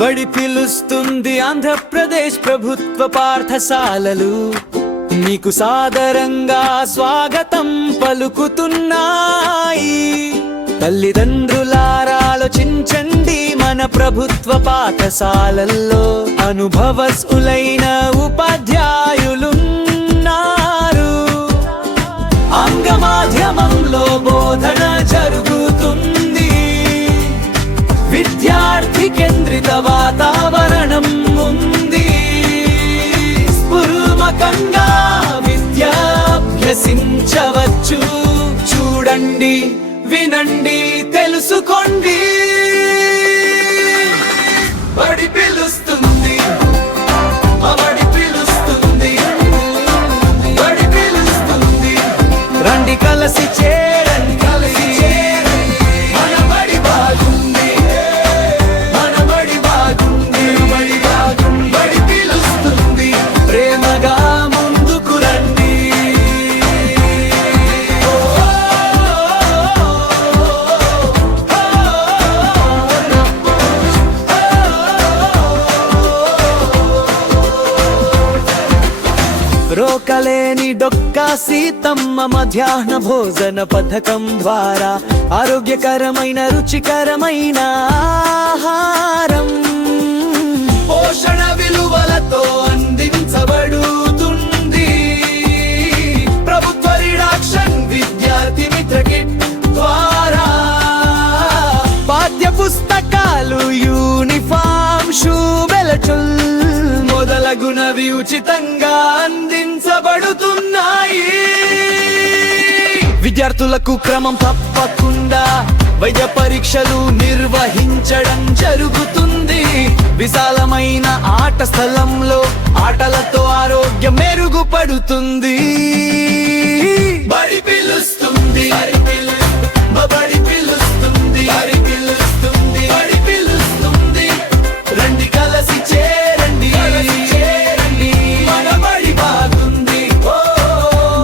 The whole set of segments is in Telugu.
బడి పిలుస్తుంది ఆంధ్రప్రదేశ్ ప్రభుత్వ పాఠశాలలు మీకు సాదరంగా స్వాగతం పలుకుతున్నాయి. తల్లిదండ్రులారా ఆలోచించండి, మన ప్రభుత్వ పాఠశాలల్లో అనుభవస్తులైన ఉపాధ్యాయులున్నారు. ఆంగ్ల మాధ్యమంలో బోధన జరుగుతుంది. విద్యార్థి కేంద్రిత వాతావరణం ఉంది. స్ఫురమకంగా విద్య అభ్యసించవచ్చు. చూడండి, వినండి, తెలుసుకోండి. బడి పిలుస్తుంది, బడి పిలుస్తుంది, బడి పిలుస్తుంది. రండి కలిసి చేరండి, కలిసి చేరండి. మన బడి బాగుంది, మన బడి బాగుంది, బడి బాగుంది. బడి పిలుస్తుంది, ప్రేమగా ముందుకు రండి. రోకలేని డొక్కా సీతమ్మ మధ్యాహ్న భోజన పథకం ద్వారా ఆరోగ్యకరమైన రుచికరమైన ఆహారం పోషణ విలువలతో అందించబడుతుంది. ప్రభుత్వ రిడాక్షన్ విద్యార్థి మిత్ర కిట్ ద్వారా పాఠ్య పుస్తకాలు, యూనిఫామ్, షూ, బెల్టుల్ మొదలగునవి ఉచితంగా అందించబడుతున్నాయి. విద్యార్థులకు క్రమం తప్పకుండా వైద్య పరీక్షలు నిర్వహించడం జరుగుతుంది. విశాలమైన ఆట స్థలంలో ఆటలతో ఆరోగ్యం మెరుగుపడుతుంది. బడి పిలుస్తుంది, బడి పిలుస్తుంది, బడి పిలుస్తుంది, బడి పిలుస్తుంది. రండి కలిసి చేరండి, చేరండి. మన బడి బాగుంది,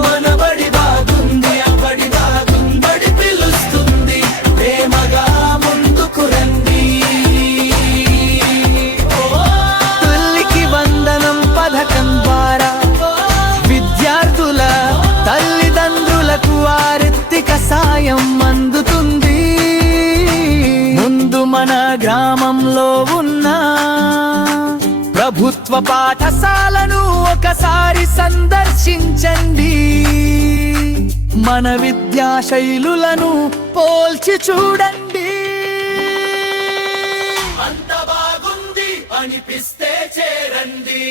మన బడి బాగుంది, బడి బాగుంది. బడి పిలుస్తుంది, ప్రేమగా ముందుకు రండి. తల్లికి వందనం పథకం ద్వారా విద్యార్థుల తల్లిదండ్రులకు ఆర్థిక సాయం అందుతుంది. ముందు మన గ్రామంలో ఉన్న ప్రభుత్వ పాఠశాలను ఒకసారి సందర్శించండి. మన విద్యా శైలులను పోల్చి చూడండి. అంత బాగుంది అనిపిస్తే చేరండి.